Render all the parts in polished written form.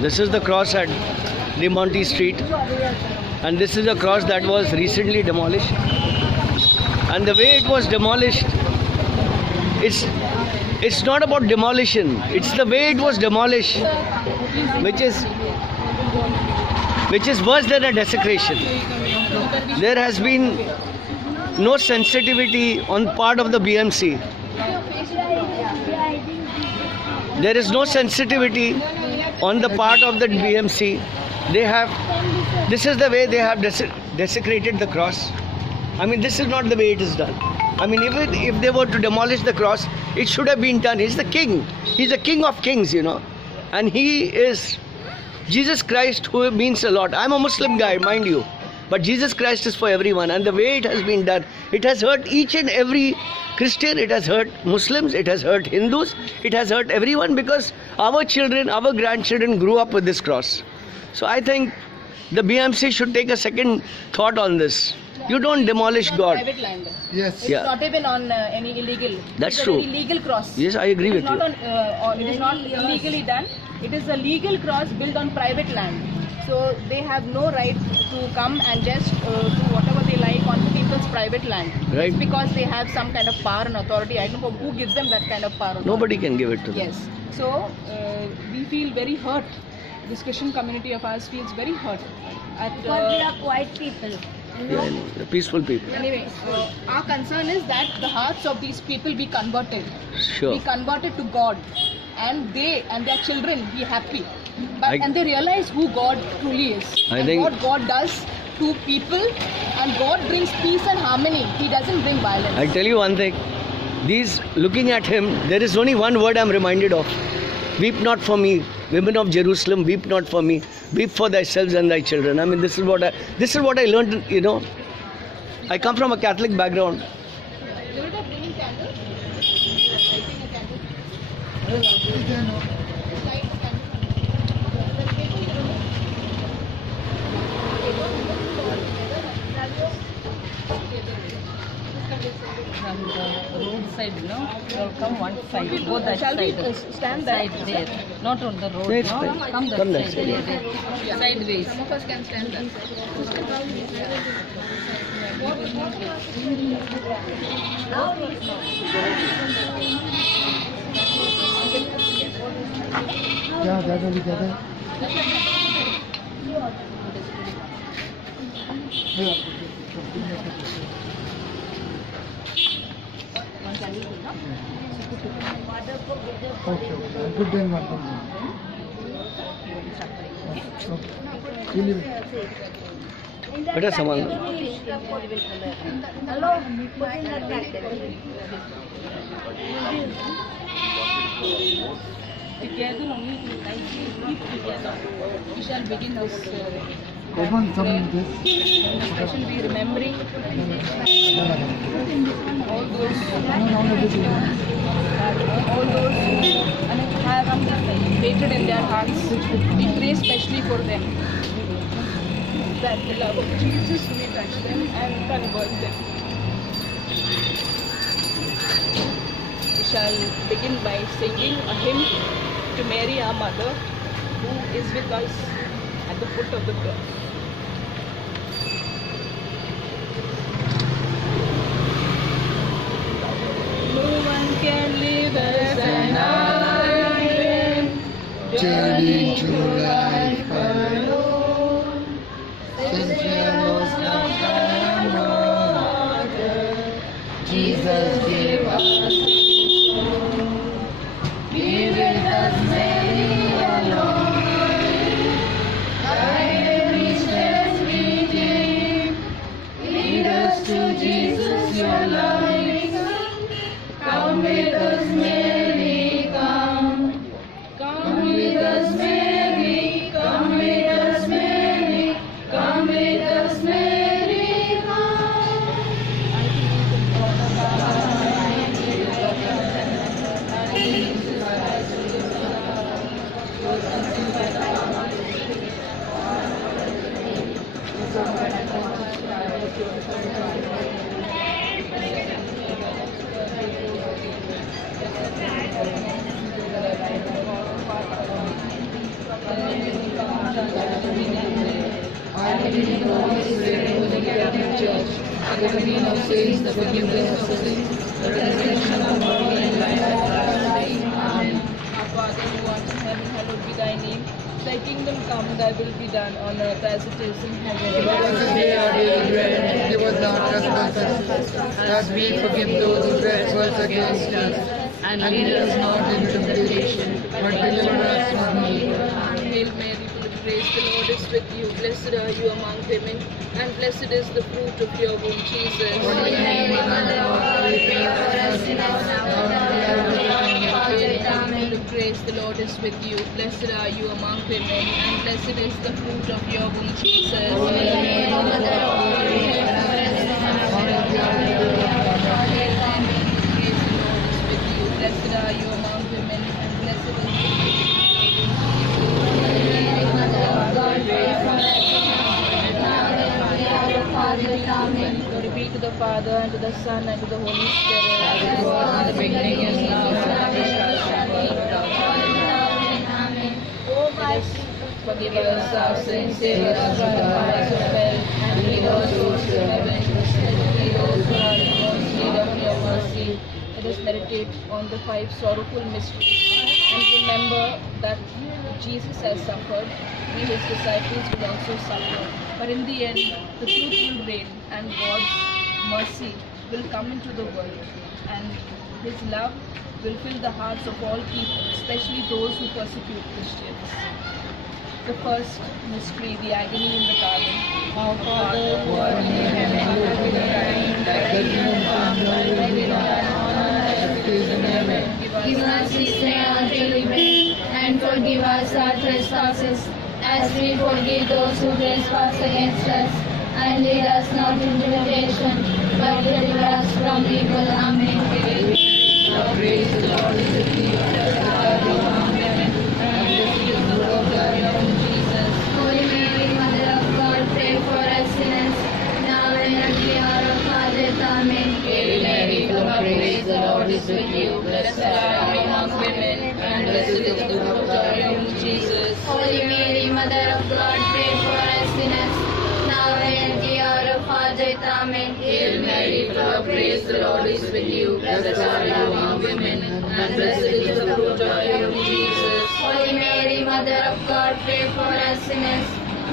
This is the cross at De Monte Street, and this is a cross that was recently demolished. And the way it was demolished, it's not about demolition, it's the way it was demolished, which is worse than a desecration. There has been no sensitivity on part of the BMC. There is no sensitivity on the part of the BMC. This is the way they have desecrated the cross. I mean, this is not the way it is done. I mean, if they were to demolish the cross, it should have been done. He's the king. He's the king of kings, you know. And he is Jesus Christ, who means a lot. I'm a Muslim guy, mind you. But Jesus Christ is for everyone. And the way it has been done, it has hurt each and every Christian. It has hurt Muslims. It has hurt Hindus. It has hurt everyone, because our children, our grandchildren grew up with this cross. So I think the BMC should take a second thought on this. You don't demolish God. Private land. Yes. It's not even on any illegal. That's true. It's a very legal cross. Yes, I agree with you. It is not illegally done. It is a legal cross built on private land. So they have no right to come and just do whatever they like on people's private land. Right. It's because they have some kind of power and authority. I don't know who gives them that kind of power. Nobody can give it to them. Yes. So we feel very hurt. This Christian community of ours feels very hurt. Because we are quiet people. Yeah, the peaceful people. Anyway, our concern is that the hearts of these people be converted. Sure. Be converted to God, and they and their children be happy. And they realize who God truly is. I and think what God does to people, and God brings peace and harmony. He doesn't bring violence. I'll tell you one thing. Looking at him, there is only one word I'm reminded of. Weep not for me, women of Jerusalem, weep not for me. Weep for thyself and thy children. I mean, this is what I learned, you know. I come from a Catholic background. From the roadside, you know, they'll come one side, go that Shall side. we stand there? Side there, not on the road, Yes, no? fine. Come that Come that side, side. sideways. Some of us can stand there. क्या ज़्यादा भी ज़्यादा Okay, good day, madam. Okay. बेटा संभाल लो. Hello, put in the tractor. Together only, like, keep together. We shall begin this Everyone come in this. Discussion, be remembering all those who have hatred in their hearts. We pray especially for them, that the love of Jesus may touch them and convert them. We shall begin by singing a hymn to Mary, our mother, who is with us at the foot of the cross. No one can live as an island, Journey to life alone. Since there was no water, Jesus gave us. Be with us, Mary, alone. Guide every step we take. Lead us to Jesus, your light. Come with us, Mary, come. Come with us, Mary. Come with us, Mary. Come with us, Mary, come. in the Holy Spirit, Holy Catholic Church, the communion of saints, the forgiveness of sins, the resurrection of body and life everlasting. Amen. Our Father who art in heaven, hallowed be thy name. Thy kingdom come, thy will be done on earth as it is in heaven. Give us this day our daily bread, and forgive us our trespasses, as we forgive those who trespass against us. And lead us not into temptation, but deliver us from evil. Hail Mary, full of grace, the Lord is with you. Blessed are you among women, and blessed is the fruit of your womb, Jesus. Holy Mary, Mother of God, pray for us sinners now and at the hour of our death. Amen. Full of grace, the Lord is with you. Blessed are you among women, and blessed is the fruit of your womb, Jesus. Holy Mary, Mother of God, pray for us sinners now and at the hour of our death. Amen. Praise the Lord is with you. Blessed are you among women, and blessed is the fruit of Mary, Mother of God, pray for us sinners now and at the hour of our death. Amen. Glory be to the Father, and to the Son, and to the Holy Spirit. As it was in the beginning, is now, and ever shall be, without end. Amen. Oh my Forgive us our sins, save us from the fires of hell, and lead our souls to heaven, especially those who are in most need of your mercy. Let us meditate on the 5 sorrowful mysteries, and remember that Jesus has suffered, we his disciples will also suffer. But in the end, the truth will reign, and God's mercy will come into the world, and his love will fill the hearts of all people, especially those who persecute Christians. The first mystery, the agony in the garden. Our Father who art in heaven, hallowed be thy name. Thy kingdom come, thy will be done on earth as it is in heaven. Give us this day our daily bread, and forgive us our trespasses, as we forgive those who trespass against us. And lead us not into temptation, but deliver us from evil. Amen. Praise the Lord is with thee. Blessed are thou among women, and blessed is the fruit of your womb, Jesus. Holy Mary, Mother of God, pray for us sinners, now and at the hour of our death. Amen. Hail Mary, full of grace, the Lord is with you. Blessed are you among women, and blessed is the fruit of your womb, Jesus. Holy Mary, Mother of God, pray for us sinners, now and at the hour of our death. Amen. Hail Mary, full of grace, the Lord is with you. Blessed are you among women, and blessed is the fruit of your womb, Jesus. Holy Mary, Mother of God, pray for us sinners,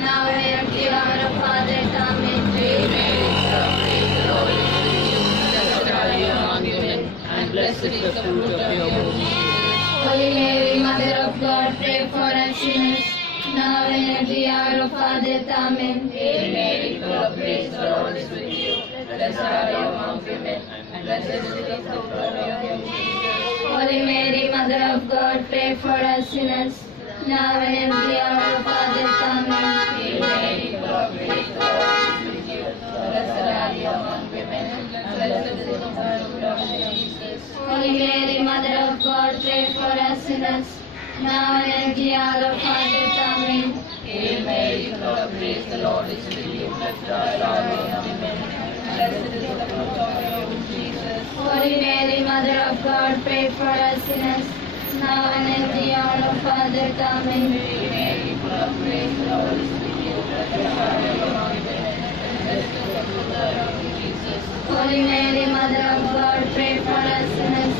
now and at the hour of our death. Amen. Hail Mary, full of grace, the Lord is with you. Blessed are you among women, and blessed is the fruit of your womb, Jesus. Holy Mary, Mother of God, pray for us sinners, now and at the hour of our death. Amen. Hail Mary, full of grace, the Lord is with you. Blessed are you among women, and blessed is the fruit of your womb, Jesus. Holy Mary, Mother of God, pray for us sinners, now and at the hour of our death. Amen. Hail Mary, full of grace, the Lord is with you. Blessed are you among women, and blessed is the fruit of your womb, Jesus. Holy Mary, Mother of God, pray for us sinners, now and at the hour of our death. Amen. Hail Mary, full of grace, the Lord is with you. Blessed are you among women, and blessed is the fruit of your womb, Jesus. Holy Mary, Mother of God, pray for us sinners, now and at the hour of our death. Amen. Hail Mary, full of grace, the Lord is with you. Blessed are you among women, and blessed is the fruit of your womb, Jesus. Holy Mary, Mother of God, pray for us sinners,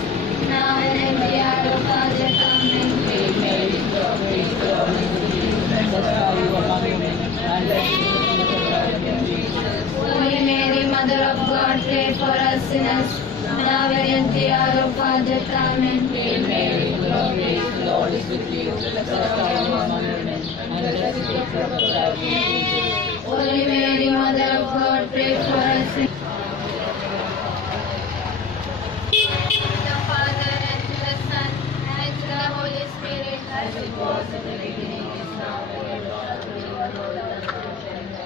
now and at the hour of our death. Amen. Hail Mary, full of grace, the Lord is with you. Blessed are you among women, and blessed is the fruit of your womb, Jesus. Holy Mary, Mother of God, pray for us sinners, now and at the hour of our death. Amen. Hail Mary, full of grace, the Lord is with you. Blessed are you among women, and blessed is the fruit of your womb, Jesus. Holy Mary, Mother of God, pray for us sinners. To the Father, and to the Son, and to the Holy Spirit, as it was in the beginning, is now, and ever shall be, world without end.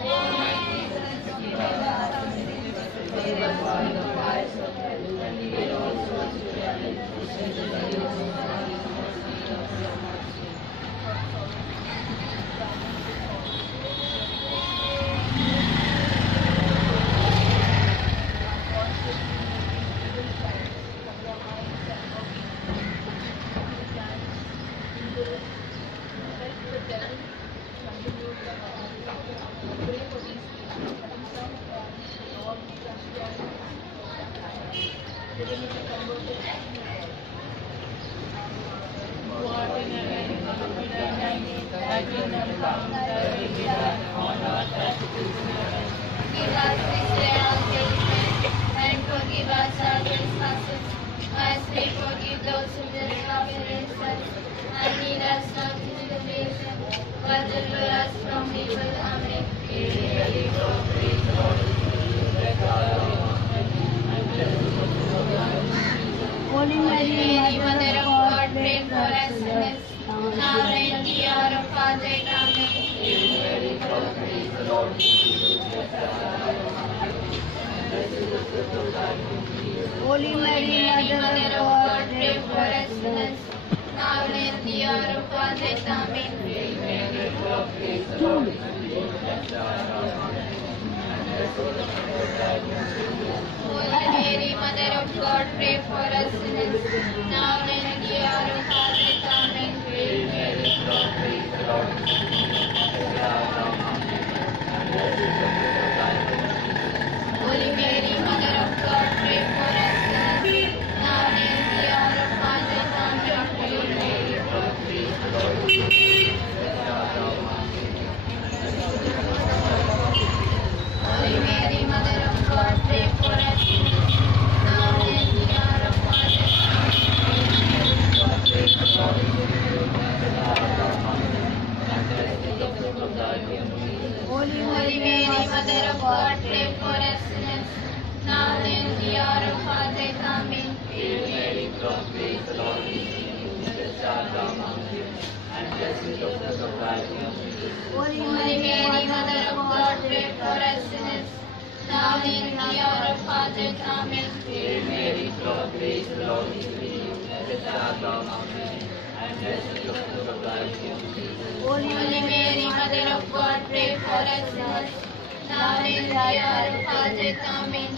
O my Jesus, forgive us our sins, save us from the fires of hell, and lead all souls to heaven, especially those who are in most need of your mercy. Mercifully forgive those who trespass against us, and lead us not into temptation, but deliver us from evil. Amen. Holy Mary, Mary, Mother of God, pray for us sinners, now and at the hour of our death. Amen. Holy Mary, Mother of God, pray for us sinners, now and at the hour of our death. Amen. Holy Mary, Mother of God, pray for us sinners, now and at the hour of our death. Amen. Holy Mary, Mother of God, pray for us sinners, now and at the hour of our death. Amen. Holy Mary, Mother of God, pray for us sinners, now and at the hour of our death. Holy Holy Mary, Mother of God, pray for us sinners, now and at the hour of our death. Amen. Holy Holy Mary, Mother of God, pray for us sinners, now and at the hour of our death. Amen. Holy Holy Mary, Mother of God, pray for us sinners, now and at the hour of our death. Amen.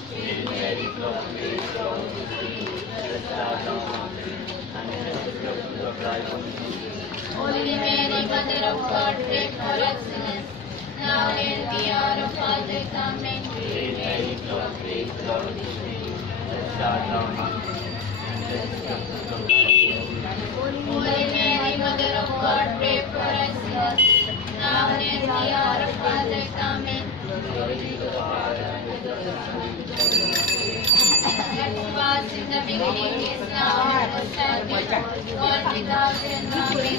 Holy Mary, Mother of God, pray for us sinners, now and at the hour of our death. Amen. Holy Mary, Mother of God, pray for us sinners, now and at the hour of our death. Amen. As was in the beginning, is now, and ever shall be, world without end. Amen.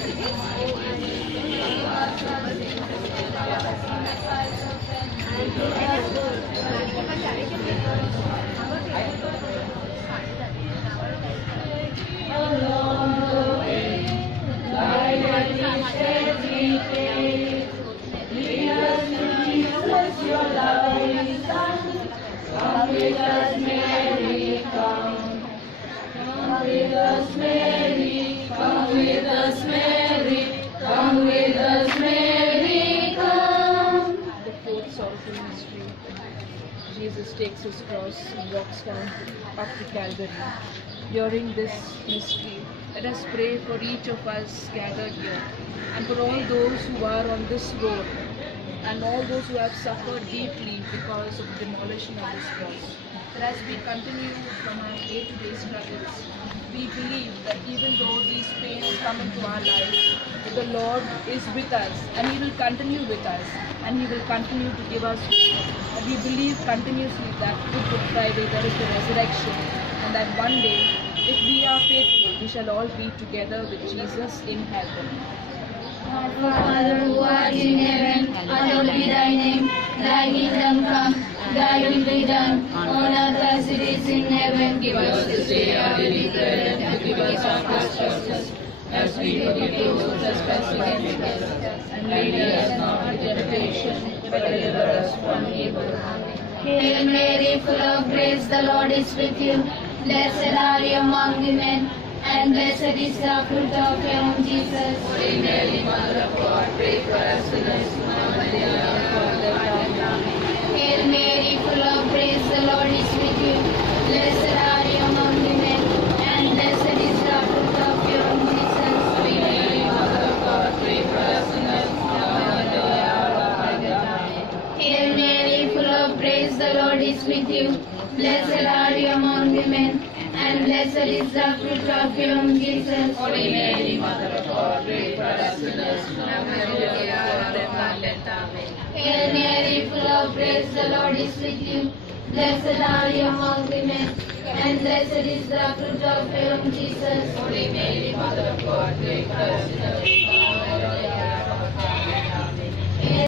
The fourth sorrowful mystery. Jesus takes his cross and walks down up to Calvary. During this mystery, let us pray for each of us gathered here, and for all those who are on this road, and all those who have suffered deeply because of the demolition of this cross. That as we continue from our day-to-day struggles, we believe that even though these pains come into our lives, the Lord is with us, and He will continue with us, and He will continue to give us hope. And we believe continuously that with Good Friday there is the resurrection, and that one day, if we are faithful, we shall all be together with Jesus in heaven. Our Father who art in heaven, hallowed be thy name. Thy kingdom come, thy will be done, on earth as it is in heaven. Give us this day our daily bread, and forgive us our trespasses, as we forgive those who trespass against us. And lead us not into temptation, but deliver us from evil. Amen. Hail Mary, full of grace, the Lord is with you. Blessed are you among women, and blessed is the fruit of your womb, Jesus. Holy Mary, Mother of God, pray for us sinners, now and at the hour of our death. Amen. Hail Mary, full of grace, the Lord is with you. Blessed are you among women, and blessed is the fruit of your womb, Jesus. Holy Mary, Mother of God, pray for us sinners, now and at the hour of our death. Amen. Hail Mary, full of grace, the Lord is with you. Blessed are you among women, and blessed is the fruit of your womb, Jesus. Holy Mary, Mother of God, pray for us sinners, now and at the hour of our death. Amen. Hail Mary, full of grace, the Lord is with you. Blessed are you among women, and blessed is the fruit of your womb, Jesus. Holy Mary, Mother of God, pray for us sinners,